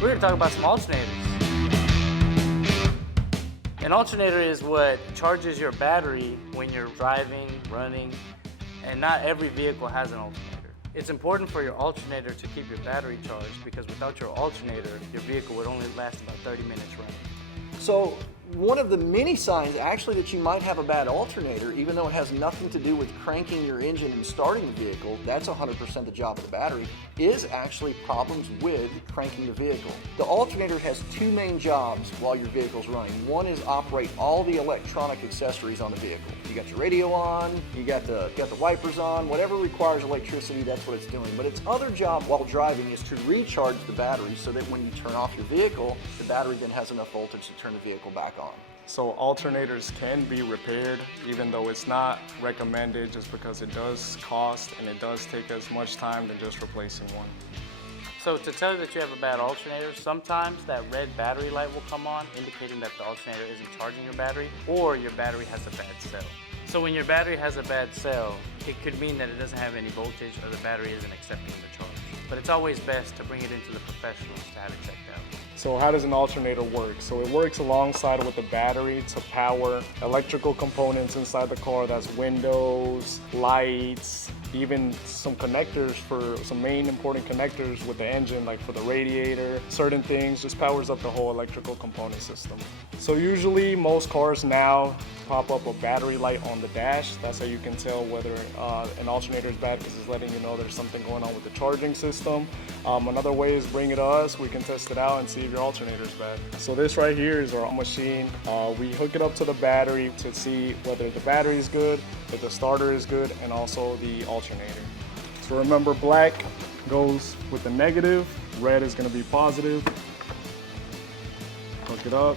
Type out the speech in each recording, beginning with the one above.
We're going to talk about some alternators. An alternator is what charges your battery when you're driving, running, and not every vehicle has an alternator. It's important for your alternator to keep your battery charged because without your alternator, your vehicle would only last about 30 minutes running. So one of the many signs actually that you might have a bad alternator, even though it has nothing to do with cranking your engine and starting the vehicle, that's 100% the job of the battery, is actually problems with cranking the vehicle. The alternator has two main jobs while your vehicle's running. One is operate all the electronic accessories on the vehicle. You got your radio on, you got the wipers on, whatever requires electricity, that's what it's doing. But its other job while driving is to recharge the battery so that when you turn off your vehicle, the battery then has enough voltage to turn the vehicle back on. So alternators can be repaired, even though it's not recommended, just because it does cost and it does take as much time than just replacing one. So to tell you that you have a bad alternator, sometimes that red battery light will come on, indicating that the alternator isn't charging your battery, or your battery has a bad cell. So when your battery has a bad cell, it could mean that it doesn't have any voltage or the battery isn't accepting the charge. But it's always best to bring it into the professionals to have it checked out. So how does an alternator work? So it works alongside with the battery to power electrical components inside the car. That's windows, lights, even some connectors for some main important connectors with the engine, like for the radiator, certain things, just powers up the whole electrical component system. So usually most cars now pop up a battery light on the dash. That's how you can tell whether an alternator is bad, because it's letting you know there's something going on with the charging system. Another way is bring it to us. We can test it out and see if your alternator is bad. So this right here is our machine. We hook it up to the battery to see whether the battery is good, if the starter is good, and also the alternator. So remember, black goes with the negative, red is going to be positive. Hook it up.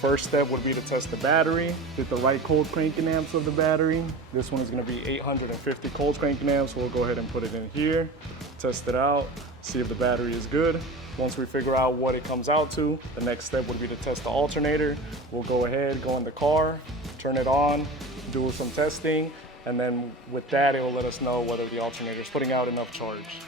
First step would be to test the battery, get the right cold cranking amps of the battery. This one is going to be 850 cold cranking amps. We'll go ahead and put it in here, test it out, see if the battery is good. Once we figure out what it comes out to, the next step would be to test the alternator. We'll go ahead, go in the car, turn it on, do some testing, and then with that, it will let us know whether the alternator is putting out enough charge.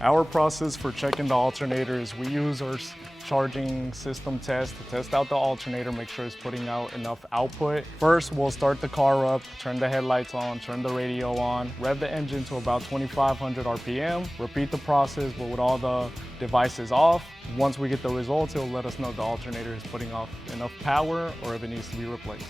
Our process for checking the alternator is we use our charging system test to test out the alternator, make sure it's putting out enough output. First, we'll start the car up, turn the headlights on, turn the radio on, rev the engine to about 2,500 RPM, repeat the process but with all the devices off. Once we get the results, it'll let us know if the alternator is putting off enough power or if it needs to be replaced.